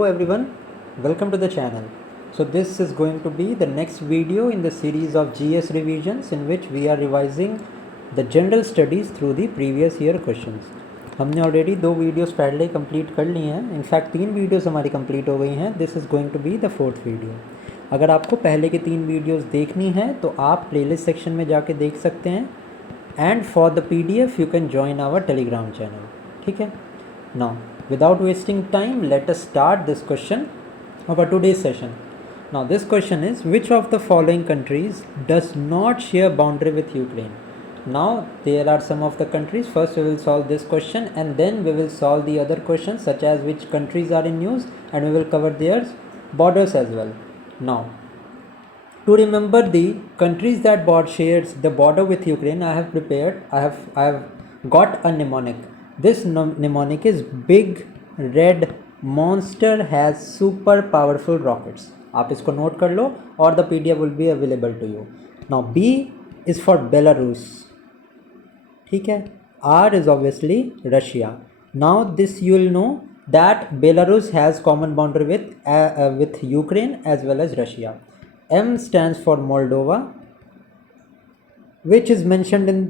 Hello everyone, welcome to the channel. So this is going to be the next video in the series of GS revisions in which we are revising the general studies through the previous year questions. हमने already 2 videos पहले complete कर ली हैं. In fact 3 videos हमारी complete हो गई हैं. This is going to be the 4th video. अगर आपको पहले के 3 वीडियोस देखनी है तो आप प्लेलिस्ट सेक्शन में जाके देख सकते हैं. And for the PDF you can join our Telegram channel. ठीक है. Now, without wasting time, let us start this question of our today's session. Now, this question is, which of the following countries does not share boundary with Ukraine? Now, there are some of the countries. First, we will solve this question and then we will solve the other questions such as which countries are in news, and we will cover their borders as well. Now, to remember the countries that shares the border with Ukraine, I have got a mnemonic. This mnemonic is big red monster has super powerful rockets. आप इसको note कर लो और the PDF will be available to you. Now B is for Belarus. ठीक है. R is obviously Russia. Now this you will know that Belarus has common boundary with Ukraine as well as Russia. M stands for Moldova, which is mentioned in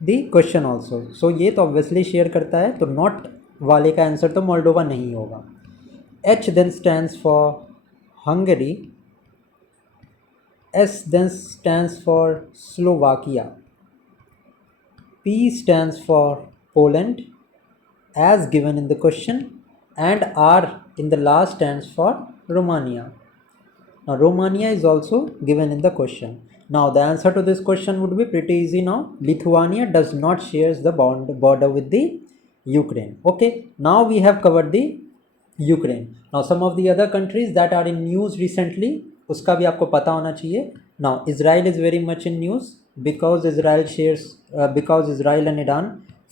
the question also. So ये तो obviously share करता है, तो not वाले का answer तो Moldova नहीं होगा. H then stands for Hungary. S then stands for Slovakia. P stands for Poland as given in the question, and R in the last stands for Romania. Now Romania is also given in the question. Now the answer to this question would be pretty easy now. Lithuania does not share the border with the Ukraine. Okay, now we have covered the Ukraine. Now some of the other countries that are in news recently, उसका भी आपको पता होना चाहिए. Now Israel is very much in news because Israel and Iran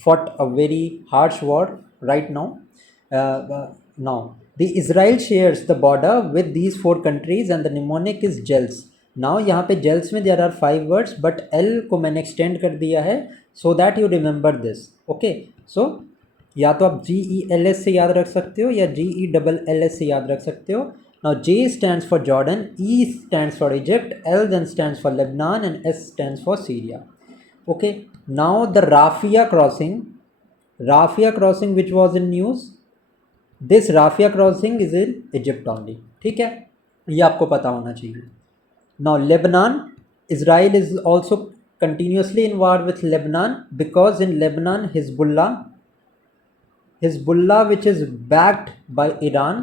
fought a very harsh war right now. Now the Israel shares the border with these 4 countries and the mnemonic is GELS. Now यहाँ पे GELS में there are 5 words, but L को मैंने extend कर दिया है so that you remember this. Okay, so या तो आप GELS से याद रख सकते हो या GELLS से याद रख सकते हो. Now J stands for Jordan, E stands for Egypt, L then stands for Lebanon and S stands for Syria. Okay, now the Rafah crossing which was in news, this Rafah crossing is in Egypt only. ठीक है, ये आपको पता होना चाहिए. Now Lebanon, Israel is also continuously in war with Lebanon because in Lebanon Hezbollah which is backed by Iran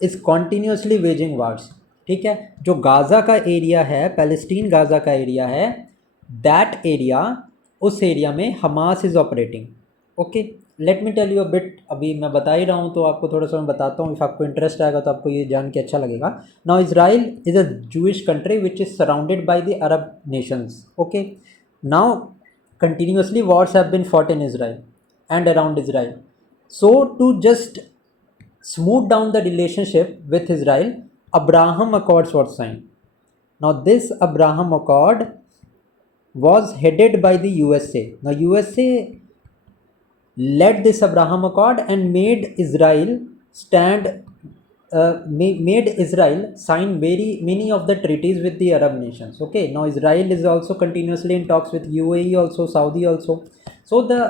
is continuously waging wars. ठीक है. जो गाज़ा का एरिया है, पैलेस्टीन गाज़ा का एरिया है, दैट एरिया, उस एरिया में Hamas is operating. Okay, let me tell you a bit. अभी मैं बता ही रहा हूँ तो आपको थोड़ा सा मैं बताता हूँ. इफ़ आपको इंटरेस्ट आएगा तो आपको ये जान के अच्छा लगेगा. Now Israel is a Jewish country which is surrounded by the Arab nations. Okay, now continuously wars have been fought in Israel and around Israel. So to just smooth down the relationship with Israel, Abraham Accords were signed. Now this Abraham Accord was headed by the USA. Now USA led this Abraham Accord and made Israel sign very many of the treaties with the Arab nations. Okay, now Israel is also continuously in talks with UAE also, Saudi also. So the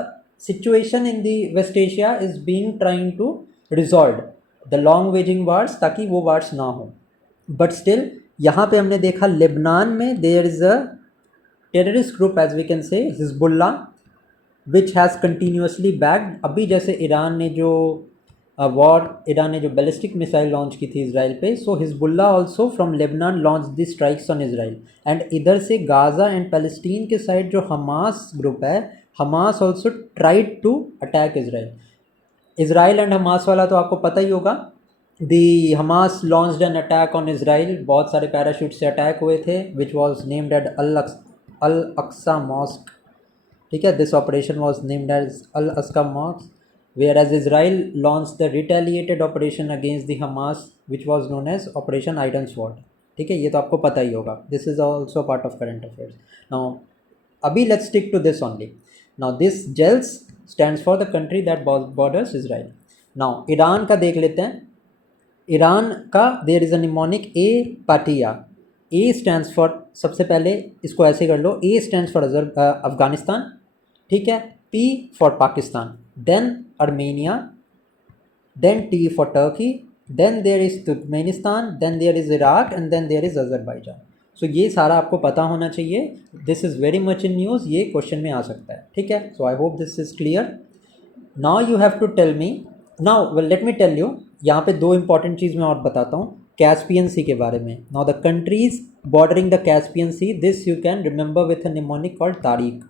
situation in the West Asia is being trying to resolved the long waging wars ताकि वो wars ना हो. But still यहाँ पे हमने देखा Lebanon में there is a terrorist group as we can say Hezbollah which has continuously backed. अभी जैसे ईरान ने जो बैलिस्टिक मिसाइल लॉन्च की थी इसराइल पे, so Hezbollah also from Lebanon launch the strikes on Israel. And इधर से गाज़ा एंड पैलेस्टीन के साइड जो हमास ग्रुप है, Hamas also tried to attack Israel. Israel and Hamas वाला तो आपको पता ही होगा. The Hamas launched an attack on Israel. बहुत सारे पैराशूट से अटैक हुए थे which was named at Al Aqsa mosque. ठीक है, this operation was named as Al Aqsa mosque, where as Israel launch the retaliated operation against the Hamas which was known as operation iron sword. ठीक है, ये तो आपको पता ही होगा. This is also part of current affairs. Now अभी let's stick to this only. Now this GELS stands for the country that borders Israel. Now Iran का देख लेते हैं. ईरान का there is a mnemonic A patia, A stands for, सबसे पहले इसको ऐसे कर लो, ए स्टैंड्स फॉर अफगानिस्तान, ठीक है, P for Pakistan, then Armenia, then T for Turkey, then there is Turkmenistan, then there is Iraq and then there is Azerbaijan. So ये सारा आपको पता होना चाहिए, this is very much in news, ये question में आ सकता है, ठीक है। So I hope this is clear. Now you have to tell me, now well let me tell you, यहाँ पे दो इंपॉर्टेंट चीज़ मैं और बताता हूँ कैस्पियन सी के बारे में। Now the countries bordering the Caspian Sea, this you can remember with a mnemonic called Tarik.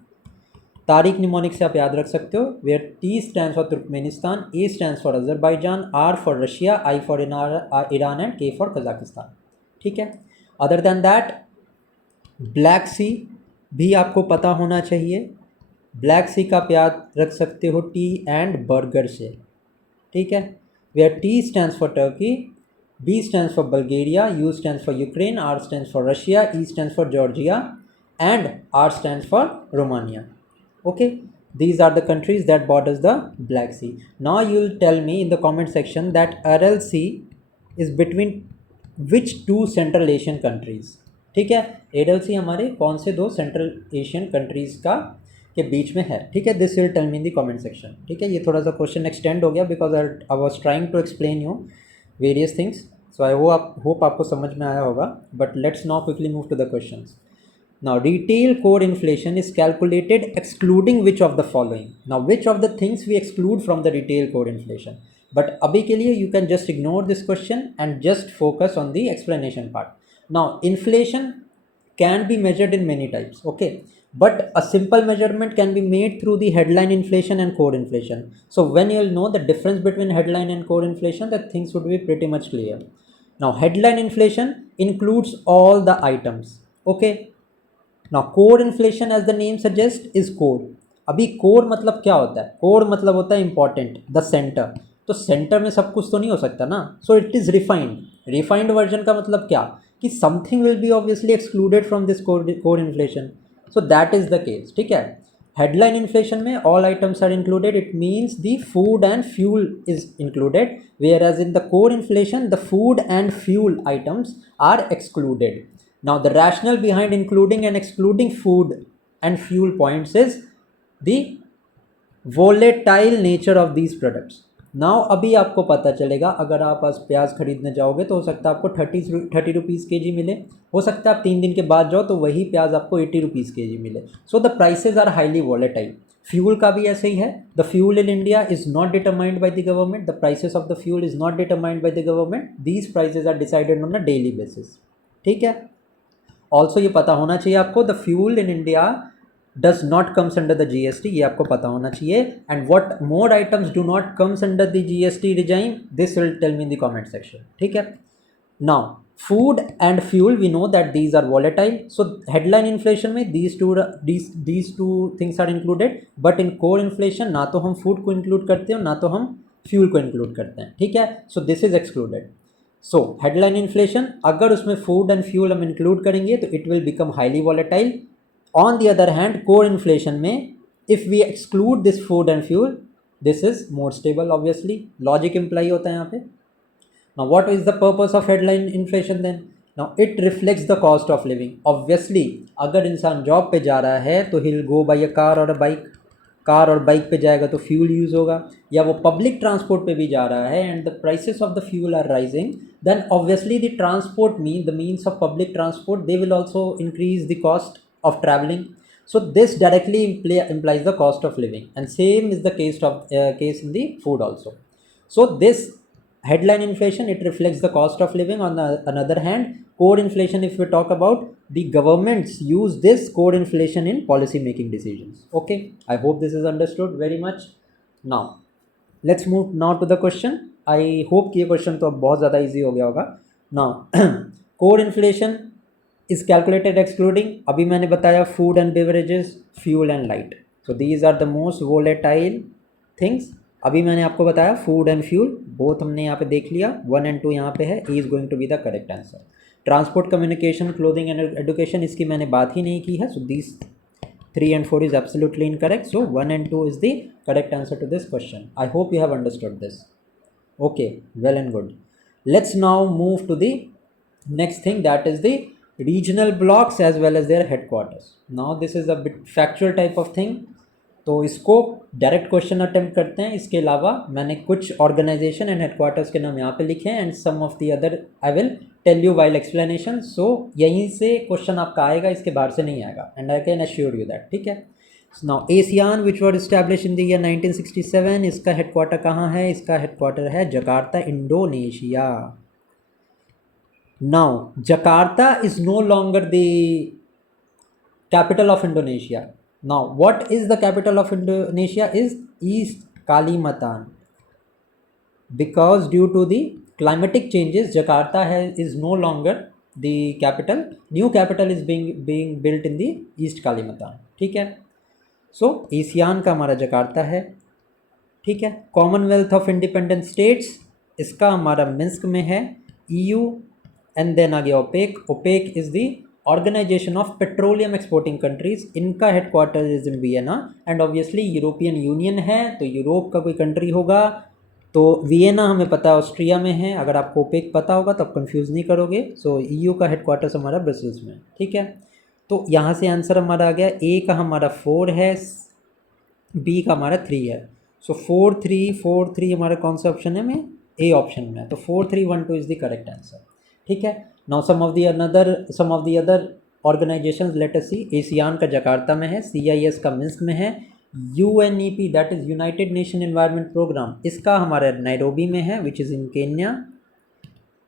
Tarik mnemonic से आप याद रख सकते हो, where T stands for Turkmenistan, A stands for Azerbaijan, R for Russia, I for Iran and K for Kazakhstan, ठीक है। Other than that Black Sea भी आपको पता होना चाहिए, ब्लैक सी का आप याद रख सकते हो टी एंड बर्गर से, ठीक है, where T stands for Turkey, B stands for Bulgaria, U stands for Ukraine, R stands for Russia, E stands for Georgia and R stands for Romania, okay, these are the countries that borders the Black Sea. Now you will tell me in the comment section that Aral Sea is between which two Central Asian countries, ठीक है, एडल सी हमारे कौन से दो central Asian countries का के बीच में है, ठीक है, this will tell me in the comment section, ठीक है। ये थोड़ा सा क्वेश्चन एक्सटेंड हो गया because I was trying to explain you various things, so I hope आपको समझ में आया होगा, but let's now quickly move to the questions. Now, retail core inflation is calculated excluding which of the following? Now, which of the things we exclude from the retail core inflation? But abhi ke liye you can just ignore this question and just focus on the explanation part. Now, inflation can be measured in many types, okay? But a simple measurement can be made through the headline inflation and core inflation. So, when you'll know the difference between headline and core inflation, the things would be pretty much clear. Now, headline inflation includes all the items, okay? Now core inflation as the name suggest is core. अभी core मतलब क्या होता है? Core मतलब होता है important, the centre. तो centre में सब कुछ तो नहीं हो सकता ना, so it is refined. Refined version का मतलब क्या कि something will be obviously excluded from this core inflation, so that is the case, ठीक है। हेडलाइन इन्फ्लेशन में all items are included, it means the food and fuel is included, whereas in the core inflation the food and fuel items are excluded. Now, the rationale behind including and excluding food and fuel points is the volatile nature of these products. Now, अभी आपको पता चलेगा, अगर आप आज प्याज खरीदने जाओगे तो हो सकता है आपको 30 रुपीज़ के जी मिले, हो सकता है आप 3 दिन के बाद जाओ तो वही प्याज आपको 80 रुपीज़ के जी मिले. So the prices are highly volatile. Fuel का भी ऐसे ही है. The fuel in India is not determined by the government, the prices of the fuel is not determined by the government, these prices are decided on a daily basis, ठीक है. Also ये पता होना चाहिए आपको, the fuel in India does not comes under the GST, ये आपको पता होना चाहिए. And what more items do not comes under the GST regime, this will tell me in the comment section, ठीक है. Now food and fuel we know that these are volatile, so headline inflation में these two things are included, but in core inflation ना तो हम food को include करते हैं ना तो हम फ्यूल को इंक्लूड करते हैं, ठीक है. So this is excluded. So headline inflation अगर उसमें फूड एंड फ्यूल हम इंक्लूड करेंगे तो it will become highly volatile. On the other hand core inflation में if we exclude this food and fuel this is more stable, obviously logic imply होता है यहाँ पे. Now what is the purpose of headline inflation then? Now it reflects the cost of living. Obviously अगर इंसान job पे जा रहा है तो he will go by a car और अ बाइक, कार और बाइक पे जाएगा तो फ्यूल यूज़ होगा, या वो पब्लिक ट्रांसपोर्ट पे भी जा रहा है and the prices of the fuel are rising, then obviously the transport the means of public transport they will also increase the cost of travelling. So this directly implies the cost of living, and same is the case in the food also. So this headline inflation, it reflects the cost of living. On the another hand, core inflation, if we talk about, the governments use this core inflation in policy making decisions. Okay, I hope this is understood very much. Now let's move now to the question. I hope कि ये question तो अब बहुत ज़्यादा easy हो गया होगा. Now core inflation is calculated excluding, अभी मैंने बताया food and beverages, fuel and light. So these are the most volatile things. अभी मैंने आपको बताया food and fuel both हमने यहाँ पे देख लिया, 1 and 2 यहाँ पे है, E is going to be the correct answer. Transport, communication, clothing and education, इसकी मैंने बात ही नहीं की है. So these 3 and 4 is absolutely incorrect. So 1 and 2 is the correct answer to this question. I hope you have understood this. Okay, well and good. Let's now move to the next thing, that is the regional blocks as well as their headquarters. Now this is a bit factual type of thing, तो इसको direct question attempt करते हैं. इसके अलावा मैंने कुछ organisation and headquarters के नाम यहाँ पे लिखे हैं and some of the other I will tell you while explanation. So यहीं से क्वेश्चन आपका आएगा, इसके बाहर से नहीं आएगा, and I can assure you that. ठीक है. Now ASEAN which was establish in the year 1967, इसका हेडक्वार्टर कहाँ है? इसका हेडक्वार्टर है Jakarta, Indonesia. Now Jakarta is no longer the capital of Indonesia. Now, what is the capital of Indonesia? Is East Kalimantan. Because due to the climatic changes, Jakarta is no longer the capital. New capital is being built in the East Kalimantan. ठीक है. So ASEAN का हमारा Jakarta है. ठीक है. Commonwealth of Independent States, इसका हमारा Minsk में है. EU एंड देन आ गया OPEC. OPEC is the organisation of petroleum exporting countries. इनका headquarter is in Vienna. And obviously European Union है तो यूरोप का कोई कंट्री होगा, तो वियना हमें पता है ऑस्ट्रिया में है. अगर आपको ओपेक पता होगा तो आप कंफ्यूज नहीं करोगे. सो ईयू का हेडक्वार्टर्स हमारा ब्रसेल्स में. ठीक है. तो यहाँ से आंसर हमारा आ गया. ए का हमारा 4 है, बी का हमारा 3 है. सो 4-3 हमारा कौन सा ऑप्शन है? में ए ऑप्शन में है. तो 4-3-1-2 इज़ द करेक्ट आंसर. ठीक है. Now some of the other organisations, let us see. ASEAN का जकार्ता में है. CIS का मिन्स्क में है. UNEP that is United Nation Environment Programme, इसका हमारे नैरोबी में है which is in Kenya.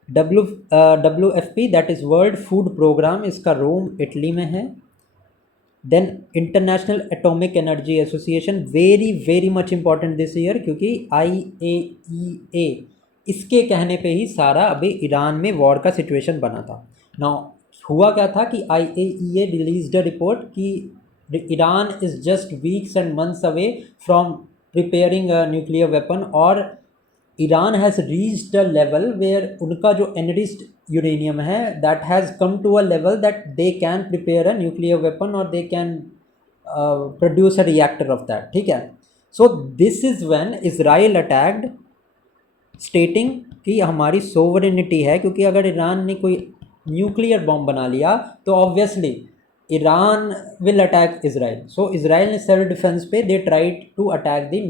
WFP that is World Food Programme, इसका रोम इटली में है. Then International Atomic Energy Association, very very much important this year, क्योंकि IAEA इसके कहने पे ही सारा अभी ईरान में वॉर का सिचुएशन बना था. नाउ हुआ क्या था कि IAEA रिलीज्ड अ रिपोर्ट कि Iran is just weeks and months away from preparing a nuclear weapon, और Iran has reached a level where उनका जो एनरिच्ड यूरेनियम है that has come to a level that they can prepare a nuclear weapon और they can produce a reactor of that. ठीक है. So this is when Israel attacked, stating कि हमारी sovereignty है, क्योंकि अगर ईरान ने कोई न्यूक्लियर बॉम्ब बना लिया तो obviously Iran will attack Israel. So Israel ने सेल्फ डिफेंस पे they tried to attack the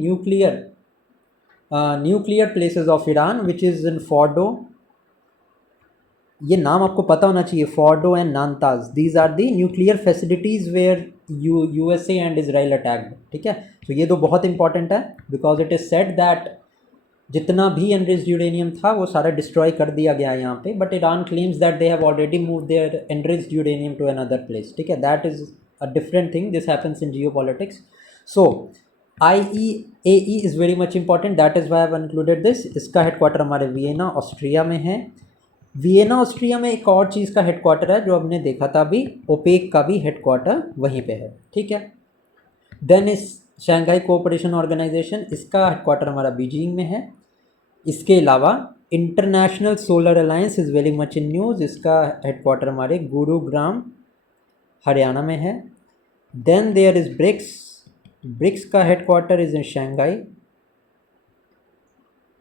nuclear places of Iran which is in Fordow. ये नाम आपको पता होना चाहिए, Fordow and Natanz. These are the nuclear facilities where USA and Israel attacked. ठीक है. तो ये दो बहुत इंपॉर्टेंट है because it is said that जितना भी एनरिच्ड यूरेनियम था वो सारा डिस्ट्रॉय कर दिया गया यहाँ पे, but Iran claims that they have already move there enriched uranium to another place. ठीक है. That is a different thing, this happens in geopolitics. So IAEA is very much important, that is why I have included this. इसका headquarter हमारे Vienna Austria में है. Vienna Austria में एक और चीज़ का हेडक्वार्टर है जो हमने देखा था अभी, ओपेक का भी हेडक्वार्टर वहीं पे है. ठीक है. देन इस शंघाई कोऑपरेशन ऑर्गेनाइजेशन, इसका हेडक्वार्टर हमारा बीजिंग में है. इसके अलावा International Solar Alliance is very much in news, इसका हेडक्वार्टर हमारे गुरुग्राम हरियाणा में है. देन देयर इज़ ब्रिक्स का headquarter is in Shanghai.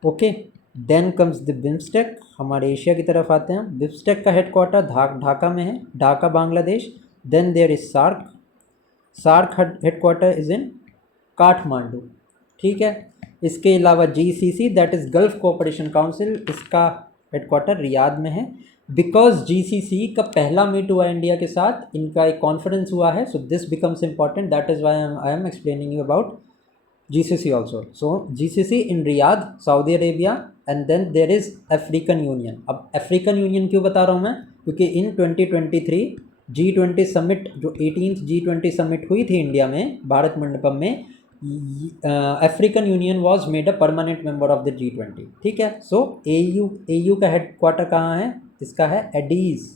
Okay. Then comes the BIMSTEC, हमारे एशिया की तरफ आते हैं. बिम्स्टेक का हेडक्वार्टर ढाका में है, Dhaka Bangladesh. Then there is SAARC headquarter is in Kathmandu. ठीक है. इसके अलावा GCC that is Gulf Cooperation Council, इसका हेडक्वार्टर रियाद में है. बिकॉज GCC का पहला मीट हुआ इंडिया के साथ, इनका एक कॉन्फ्रेंस हुआ है. So this becomes important, that is why I am explaining you about GCC also. So GCC in Riyadh, Saudi Arabia. And then there is African Union. अब अफ्रीकन यूनियन क्यों बता रहा हूँ मैं? क्योंकि इन 2023 G20 समिट, जो 18th G20 समिट हुई थी इंडिया में भारत मंडपम में, African union was made a permanent member of the G20. ठीक है. सो AU का हेडक्वार्टर कहाँ है? इसका है एडीज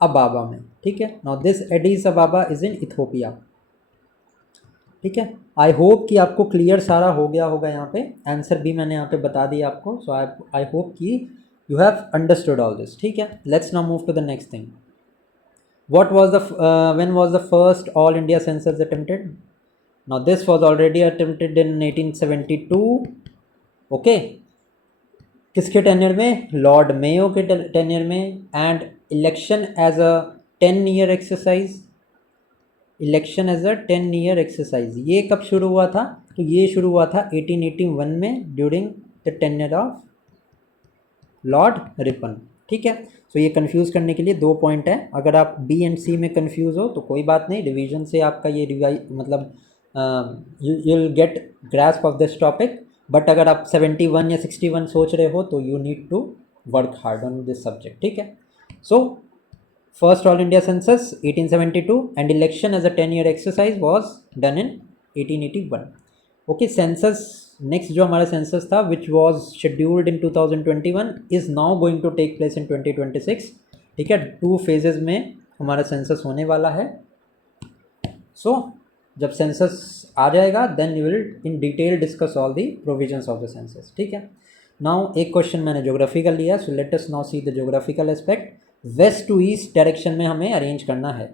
अबाबा में. ठीक है. Now this Addis Ababa is in Ethiopia. ठीक है. आई होप कि आपको क्लियर सारा हो गया होगा. यहाँ पे आंसर भी मैंने यहाँ पे बता दिया आपको. सो आई होप कि you have understood all this. ठीक है. Let's now move to the next thing. when was the first all India census attempted? Now this was already attempted in 1872. Okay. किसके टेन्योर में? Lord Mayo के tenure में। And election as a 10 year exercise, election as a 10 year exercise, ये कब शुरू हुआ था? तो ये शुरू हुआ था 1881 में during the tenure of Lord Ripon. ठीक है, तो ये कंफ्यूज करने के लिए 2 पॉइंट है। अगर आप बी एंड सी में कंफ्यूज हो तो कोई बात नहीं, रिवीजन से आपका ये मतलब you will get grasp of this topic. But अगर आप 71 या 61 सोच रहे हो तो you need to work hard on this subject. ठीक है, so first all India census 1872 and election as a 10 year exercise was done in 1881। Okay, census next जो हमारा सेंसस था which was scheduled in 2021 is now going to take place in 2026। ठीक है, 2 phases में हमारा census होने वाला है। सो जब सेंसस आ जाएगा then you will in detail discuss all the provisions of the census. ठीक है, नाउ एक क्वेश्चन मैंने ज्योग्राफी का लिया, so let us now see the geographical aspect. West to east direction में हमें अरेंज करना है।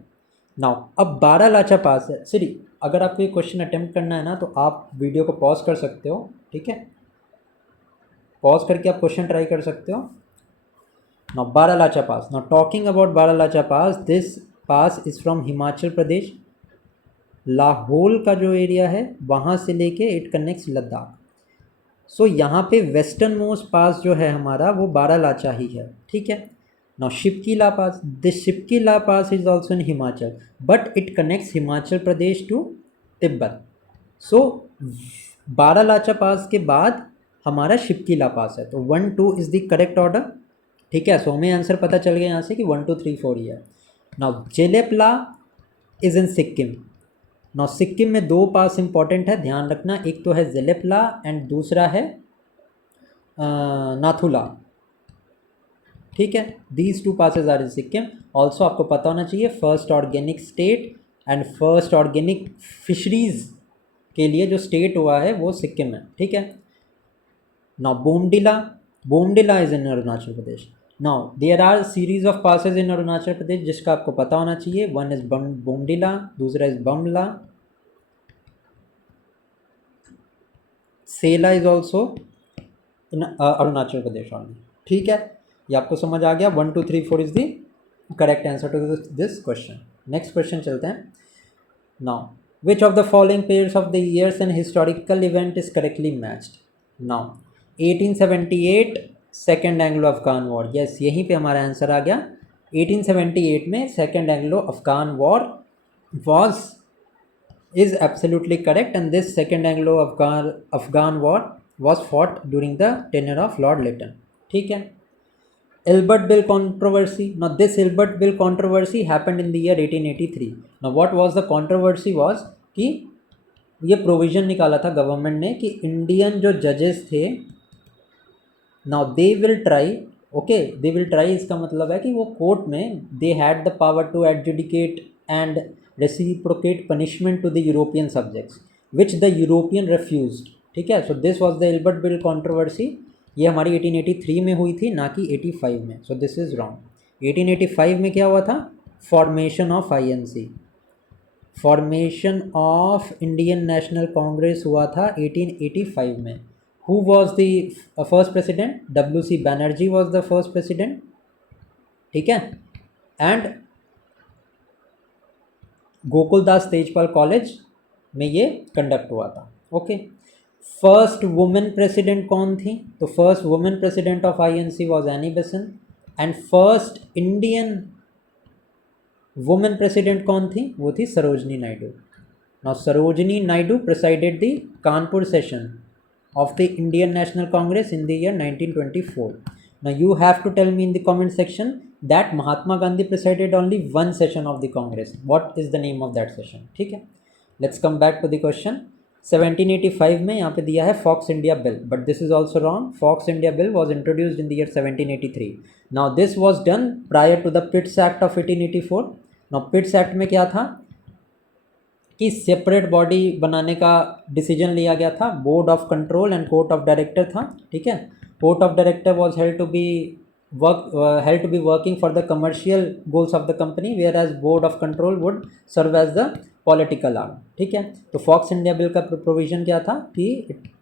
नाउ अब बारालाचा पास है। सिरी, अगर आपको ये क्वेश्चन अटेम्प्ट करना है ना तो आप वीडियो को पॉज कर सकते हो। ठीक है, पॉज करके आप क्वेश्चन ट्राई कर सकते हो। Now Baralacha pass, now talking about Baralacha pass, this pass is from Himachal Pradesh. Lahaul का जो एरिया है वहाँ से लेके इट कनेक्ट्स लद्दाख। सो यहाँ पे वेस्टर्न मोस्ट पास जो है हमारा वो बारालाचा ही है। ठीक है, now Shipkila pass, this Shipkila pass is also in Himachal but it connects Himachal Pradesh to Tibet. So Baralacha pass के बाद हमारा शिपकीला पास है, तो 1 2 इज़ द करेक्ट ऑर्डर। ठीक है, सो हमें आंसर पता चल गया यहाँ से कि 1 2 3 4 ही है। Now Jelepla is in Sikkim. Now Sikkim में 2 पास इंपॉर्टेंट है, ध्यान रखना, एक तो है जेलेपला एंड दूसरा है नाथुला। ठीक है, these 2 passes are in Sikkim. Also आपको पता होना चाहिए first organic state and first organic fisheries के लिए जो स्टेट हुआ है वो सिक्किम है। ठीक है, now Bomdila, Bomdila is in Arunachal Pradesh. Now there are series of passes in Arunachal Pradesh जिसका आपको पता होना चाहिए। वन इज बोमडिला, दूसरा is Bumla, Sela is also in Arunachal Pradesh only. ठीक है, ये आपको समझ आ गया। 1 2 3 4 is the correct answer to this question. Next question चलते हैं। Now which of the following pairs of the years and historical event is correctly matched? Now 1878 second Anglo Afghan war, yes यहीं पे हमारा आंसर आ गया। 1878 में second Anglo Afghan war was is absolutely correct and this second Anglo-Afghan war was fought during the tenure of Lord Lytton. ठीक है, Albert Bill controversy. Now this Albert Bill controversy happened in the year 1883. Now what was the controversy was कि ये provision निकाला था government ने कि Indian जो जजेस थे now they will try, okay they will try इसका मतलब है कि वो कोर्ट में they had the power to adjudicate and reciprocate punishment to the European subjects which the European refused. ठीक है, so this was the Albert Bill controversy. ये हमारी 1883 में हुई थी ना कि 85 में, so this is wrong. 1885 में क्या हुआ था? Formation of INC, formation of Indian national Congress हुआ था 1885 में। Who was the first president? WC Banerjee was the first president. ठीक है, एंड गोकुलदास तेजपाल कॉलेज में ये कंडक्ट हुआ था। ओके, फर्स्ट वुमेन प्रेसिडेंट कौन थी? तो first women president of INC was Annie Besant and first Indian women president कौन थी? वो थी Sarojini Naidu. Now Sarojini Naidu presided the Kanpur session of the Indian National Congress in the year 1924. Now you have to tell me in the comment section that Mahatma Gandhi presided only one session of the Congress. What is the name of that session? ठीक है, let's come back to the question. 1785 में यहाँ पे दिया है Fox India Bill, but this is also wrong. Fox India Bill was introduced in the year 1783. Now this was done prior to the Pitt's Act of 1884. Now Pitt's Act में क्या था कि separate body बनाने का decision लिया गया था। Board of control and court of director था। ठीक है, court of director was held to be held to be working for the commercial goals of the company, whereas board of control would serve as the political arm. ठीक है, तो fox India bill का provision क्या था कि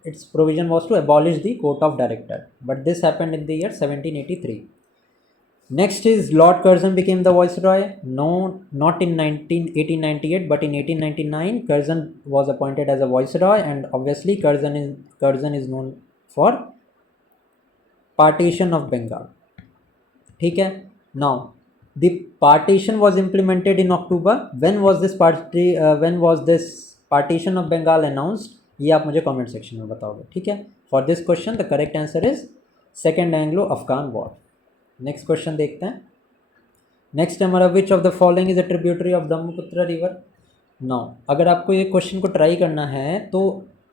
its provision was to abolish the court of director, but this happened in the year 1783. Next is Lord Curzon became the viceroy. No, not in 1898, but in 1899 Curzon was appointed as a viceroy, and obviously Curzon is known for partition of Bengal. ठीक है, now the partition was implemented in October. When was this partition of Bengal announced? ये आप मुझे comment section में बताओगे. ठीक है, for this question the correct answer is second Anglo Afghan war. Next question देखते हैं. नेक्स्ट हमारा विच of the following is a tributary of Brahmaputra river. Now अगर आपको ये क्वेश्चन को ट्राई करना है तो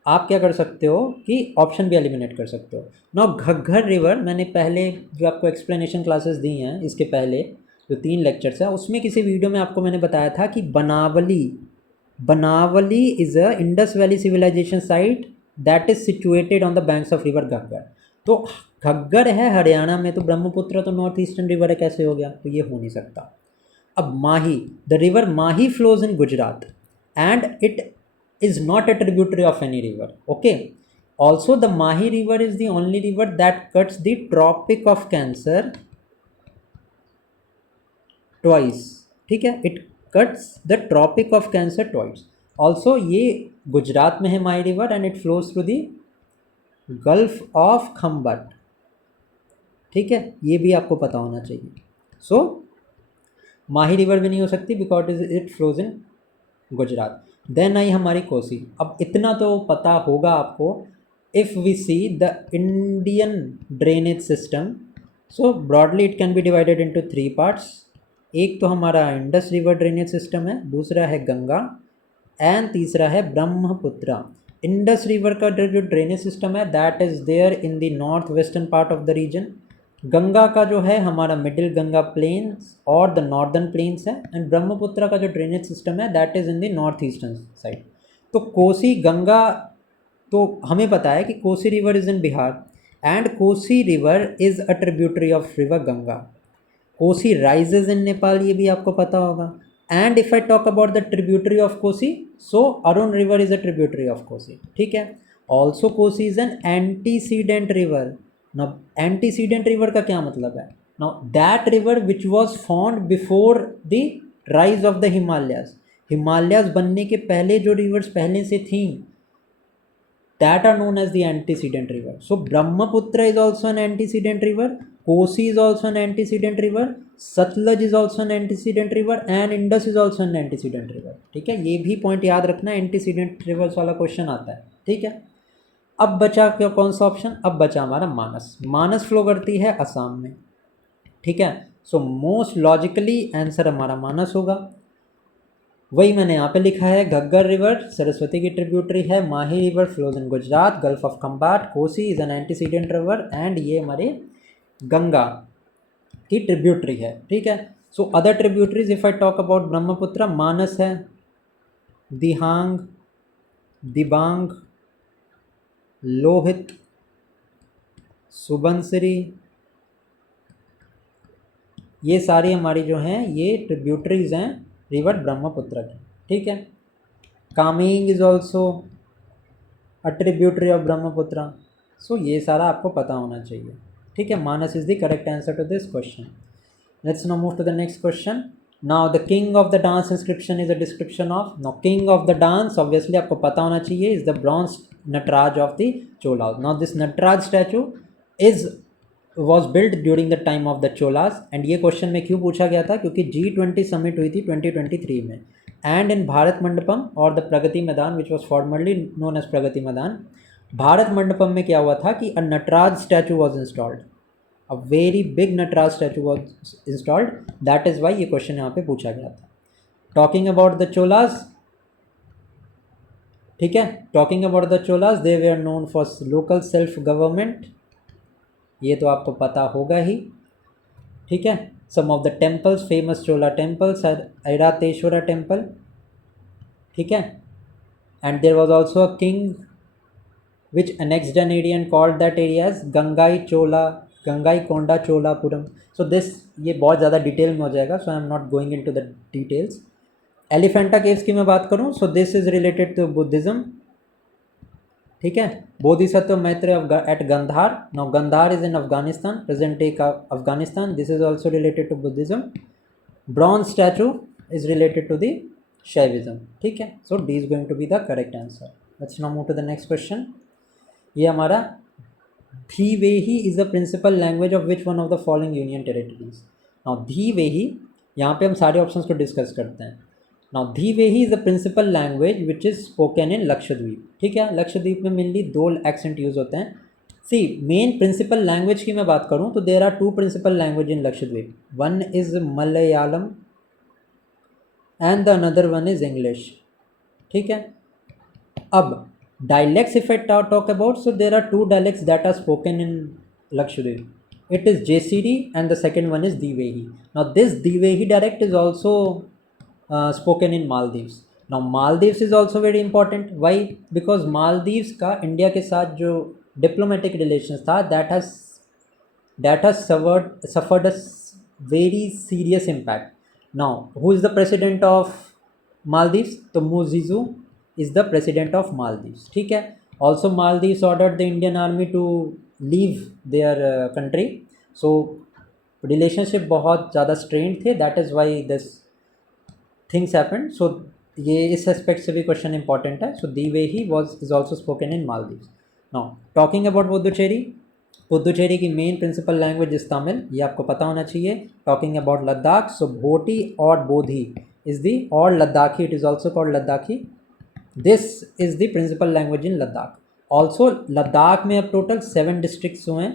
आप क्या कर सकते हो कि ऑप्शन भी एलिमिनेट कर सकते हो. नाउ घग्गर रिवर, मैंने पहले जो आपको एक्सप्लेनेशन क्लासेस दी हैं इसके पहले जो 3 लेक्चर्स हैं उसमें किसी वीडियो में आपको मैंने बताया था कि Banawali is a Indus valley civilization site that is situated on the banks of river Ghaggar. तो घग्गर है हरियाणा में, तो ब्रह्मपुत्र तो नॉर्थ ईस्टर्न रिवर है, कैसे हो गया? तो ये हो नहीं सकता. अब Mahi, the river Mahi flows in Gujarat and it is not a tributary of any river. Okay, also the Mahi river is the only river that cuts the Tropic of Cancer twice. ठीक है, it cuts the Tropic of Cancer twice. Also ये गुजरात में है Mahi river and it flows through the Gulf of Khambat. ठीक है, ये भी आपको पता होना चाहिए. So माही रिवर भी नहीं हो सकती because it flows in Gujarat. Then आई हमारी कोसी. अब इतना तो पता होगा आपको. If we see the Indian drainage system, so broadly it can be divided into 3 parts. एक तो हमारा इंडस रिवर ड्रेनेज सिस्टम है, दूसरा है गंगा एंड तीसरा है ब्रह्मपुत्र. इंडस रिवर का जो ड्रेनेज सिस्टम है that is there in the north western part of the region. Ganga का जो है हमारा मिडिल गंगा प्लेन्स और द नॉर्दर्न प्लेन्स है, एंड ब्रह्मपुत्र का जो ड्रेनेज सिस्टम है that is in the north eastern side. तो कोसी गंगा, तो हमें पता है कि Kosi river is in Bihar and Kosi river is a tributary of river Ganga. Kosi rises इन नेपाल, ये भी आपको पता होगा. And if I talk about the tributary of Kosi, so Arun river is a tributary of Kosi. ठीक है, also Kosi is an antecedent river. Now antecedent river का क्या मतलब है? Now that river which was formed before the rise of the Himalayas. Himalayas बनने के पहले जो rivers पहले से थी that are known as the antecedent river. So Brahmaputra is also an antecedent river. Kosi is also an antecedent river. Satluj is also an antecedent river and Indus is also an antecedent river. ठीक है, ये भी point याद रखना, antecedent rivers वाला question आता है. ठीक है, अब बचा क्या, कौन सा ऑप्शन? अब बचा हमारा मानस. मानस फ्लो करती है असम में. ठीक है, सो मोस्ट लॉजिकली आंसर हमारा मानस होगा. वही मैंने यहाँ पे लिखा है, घग्गर रिवर सरस्वती की ट्रिब्यूटरी है, Mahi river flows in Gujarat, gulf of Khambhat, Kosi is an antecedent river and ये हमारे गंगा की ट्रिब्यूटरी है. ठीक है, so other tributaries if I talk about Brahmaputra, Manas है, दिहांग, दिबांग, लोहित, सुबनसिरी, ये सारी हमारी जो हैं ये ट्रिब्यूटरीज हैं रिवर ब्रह्मपुत्र की. ठीक है, Kameng is also a tributary of Brahmaputra. So ये सारा आपको पता होना चाहिए. ठीक है, Manas is the correct answer to this question. Let's now move to the next question. Now the king of the dance inscription is a description of. Now king of the dance obviously आपको पता होना चाहिए is the bronze Nataraja of the Cholas. Now this Nataraja statue is was build during the time of the Cholas. And ये question में क्यों पूछा गया था? क्योंकि G20 समिट हुई थी 2023 में, एंड इन भारत मंडपम और the Pragati Maidan which was formerly known as Pragati Maidan, Bharat Mandapam में क्या हुआ था कि a Nataraja statue was installed. A very big Nataraja statue was installed. That is why ये क्वेश्चन यहाँ पे पूछा गया था. टॉकिंग अबाउट द चोलास, ठीक है, talking about the Cholas, they way are known for local self government. ये तो आपको पता होगा ही. ठीक है, some of the temples, famous Chola temples are Airateshwara temple. ठीक है, and there was also a king which annexed an area and called that area as Gangai Chola Gangaikonda Cholapuram. So this, ये बहुत ज़्यादा डिटेल में हो जाएगा, so I am not going into the details. Elephanta caves की मैं बात करूँ, so this is related to Buddhism. ठीक है. Bodhisattva Maitreya at Gandhara. Now Gandhara is in Afghanistan, present day का Afghanistan. This is also related to Buddhism. Bronze statue is related to the Shaivism. ठीक है. So the is going to be the correct answer. Let's now move to the next question. ये हमारा Dhivehi is the principal language of which one of the following union territories. Now Dhivehi, यहाँ पे हम सारे options को discuss करते हैं. Now Dhivehi is the principal language which is spoken in Lakshadweep. ठीक है. लक्षद्वीप में मेनली दो एक्सेंट यूज होते हैं. सी, मेन प्रिंसिपल लैंग्वेज की मैं बात करूँ तो there are two principal language in Lakshadweep. One is Malayalam and the other one is English. ठीक है. अब dialects, if I talk about, so there are two dialects that are spoken in Lakshadweep. It is JCD and the second one is Divehi. Now this Divehi dialect is also spoken in Maldives. Now Maldives is also very important. Why? Because Maldives का India के साथ जो diplomatic relations था, that has suffered a very serious impact. Now who is the president of Maldives? तो Muzizu is the president of Maldives. ठीक है. Also Maldives ordered the Indian army to leave their country. So relationship बहुत ज़्यादा strained थे. That is why this things happened. So ये इस aspect से भी question important है. So Divehi is also spoken in Maldives. Now talking about Puducherry. Puducherry की main principal language is Tamil, ये आपको पता होना चाहिए. Talking about Ladakh, so Bhoti और बोधी इज दी, और Ladakhi, it is also called Ladakhi. This is the principal language in Ladakh. Also Ladakh में अब टोटल 7 डिस्ट्रिक्ट्स हुए हैं.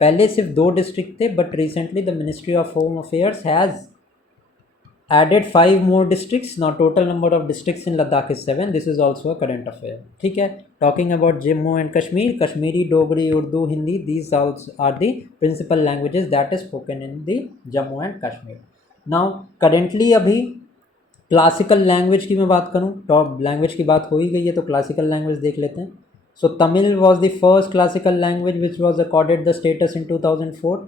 पहले सिर्फ 2 डिस्ट्रिक्ट थे, but recently the ministry of home affairs has added 5 more districts. Now total number of districts in Ladakh is 7. This is also a current affair. ठीक है. Talking about Jammu and Kashmir, Kashmiri, Dogri, Urdu, Hindi, these also are the principal languages that is spoken in the Jammu and Kashmir. Now currently अभी classical language की मैं बात करूँ, top language की बात हो ही गई है, तो क्लासिकल लैंग्वेज देख लेते हैं. So Tamil was the first classical language which was accorded the status in 2004.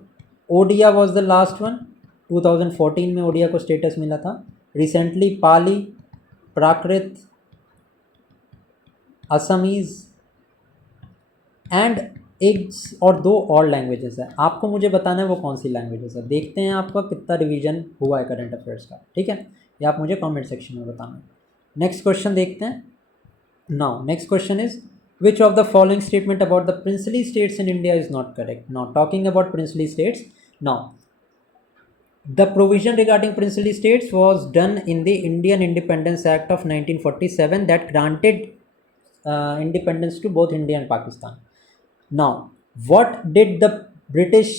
Odia was the last one. 2014 में ओडिया को स्टेटस मिला था. रिसेंटली पाली, प्राकृत, असमीज़ एंड एक और 2 और लैंग्वेजेस है. आपको मुझे बताना है वो कौन सी लैंग्वेजेस है. देखते हैं आपका कितना रिवीजन हुआ है करंट अफेयर्स का. ठीक है. ये आप मुझे कमेंट सेक्शन में बताना. नेक्स्ट क्वेश्चन देखते हैं. Now next question is which of the following statement about the princely states in India is not correct. Now talking about princely states, now the provision regarding princely states was done in the Indian Independence Act of 1947 that granted independence to both India and Pakistan. Now what did the British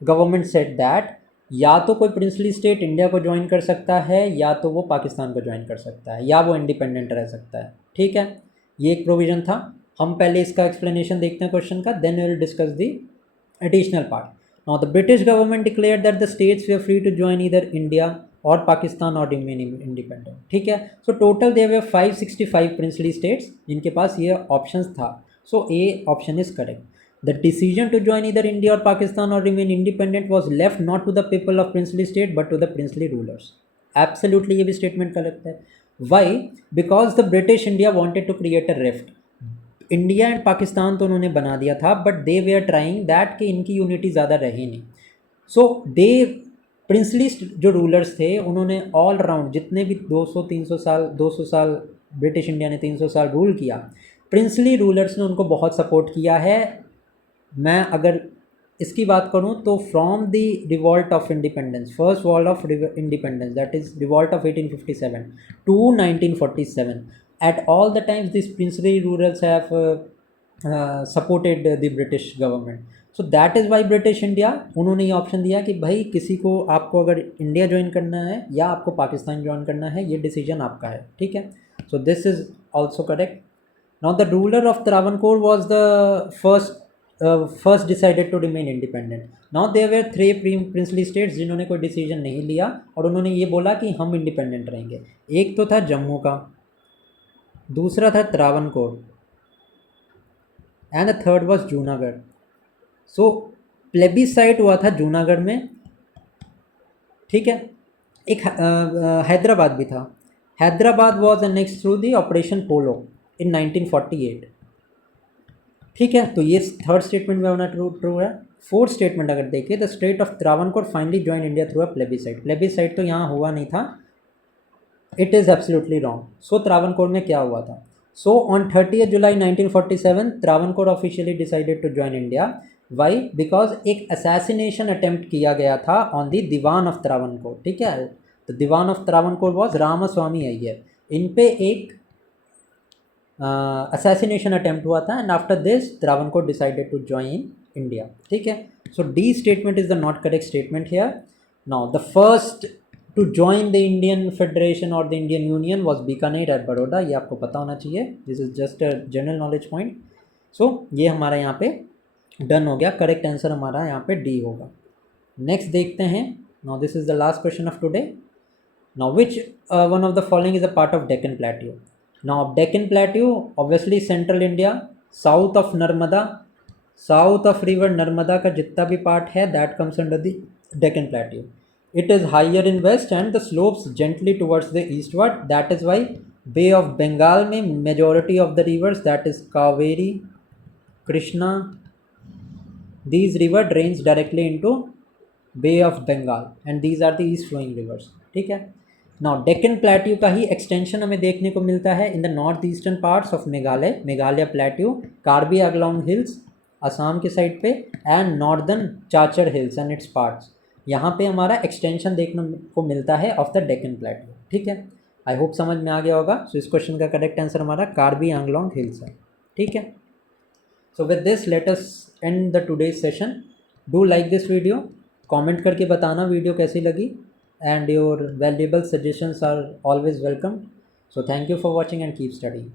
government said that या तो कोई princely state India को join कर सकता है, या तो वो पाकिस्तान को ज्वाइन कर सकता है, या वो इंडिपेंडेंट रह सकता है. ठीक है. ये एक प्रोविज़न था. हम पहले इसका एक्सप्लेनेशन देखते हैं क्वेश्चन का, then we will discuss the additional part. Now the British government declared that the states were free to join either India or Pakistan or remain independent. ठीक है. So total there were 565 princely states जिनके पास ये options था. So A option is correct. The decision to join either India or Pakistan or remain independent was left not to the people of princely state but to the princely rulers. Absolutely ये भी statement correct है. Why? Because the British India wanted to create a rift. India and Pakistan तो उन्होंने बना दिया था, but they way are trying that कि इनकी यूनिटी ज़्यादा रही नहीं. सो दे प्रिंसली जो रूलर्स थे उन्होंने ऑल राउंड जितने भी 200 साल ब्रिटिश इंडिया ने 300 साल रूल किया, प्रिंसली रूलर्स ने उनको बहुत सपोर्ट किया है. मैं अगर इसकी बात करूं तो from the revolt of independence, first war of independence, that is revolt of 1857 to 1947, at all the times these princely rulers have supported the British government. So that is why British India उन्होंने ये option दिया कि भाई किसी को, आपको अगर India join करना है या आपको पाकिस्तान ज्वाइन करना है, ये डिसीजन आपका है. ठीक है. So this is also correct. Now the ruler of Travancore was the first decided to remain independent. Now there were 3 princely states जिन्होंने कोई डिसीजन नहीं लिया और उन्होंने ये बोला कि हम इंडिपेंडेंट रहेंगे. एक तो था जम्मू का, दूसरा था Travancore and the third was Junagadh. So plebiscite हुआ था जूनागढ़ में, ठीक है। एक हैदराबाद भी था। Hyderabad was next through the Operation Polo in 1948, ठीक है। तो ये थर्ड स्टेटमेंट में होना ट्रू है। फोर्थ स्टेटमेंट अगर देखें, the state of Travancore finally join India through a plebiscite. Plebiscite तो यहाँ हुआ नहीं था, it is absolutely wrong. So Travancore में क्या हुआ था? So on 30 July 1947 Travancore officially decided to join India. Why? Because एक असैसिनेशन अटेम्प्ट किया गया था on the Dewan of Travancore, ठीक है। तो दीवान ऑफ त्रावणकोर वॉज रामास्वामी अय्यर, इन पे एक असैसिनेशन अटेम्प्ट हुआ था, and after this Travancore decided to join India, ठीक है। So D statement is the not correct statement here. Now the first to join the Indian federation और the Indian union was Bikaner at Baroda, ये आपको पता होना चाहिए, this is just a general knowledge point. So ये हमारा यहाँ पे डन हो गया, करेक्ट आंसर हमारा यहाँ पे डी होगा। नेक्स्ट देखते हैं। Now this is the last question of today. Now which one of the following is a part of Deccan plateau? Now Deccan plateau obviously central India, south of Narmada, south of river Narmada का जितना भी part है that comes under the Deccan plateau. It is higher in west and the slopes gently towards the eastward. That is why Bay of Bengal में majority of the rivers, that is Kaveri, Krishna, these river drains directly into Bay of Bengal and these are the east flowing rivers, ठीक है। Now Deccan Plateau का ही extension हमें देखने को मिलता है in the north eastern parts of Meghalaya, Meghalaya Plateau, Karbi Anglong hills Assam के side पे, and northern चाचर hills and its parts, यहाँ पे हमारा एक्सटेंशन देखने को मिलता है ऑफ द डेक्कन प्लेट्यू, ठीक है। आई होप समझ में आ गया होगा। सो इस क्वेश्चन का करेक्ट आंसर हमारा कार्बी आंगलोंग हिल्स है, ठीक है। So with this let us end the today's session. Do like this video, comment करके बताना वीडियो कैसी लगी, and your valuable suggestions are always welcome. So thank you for watching and keep studying.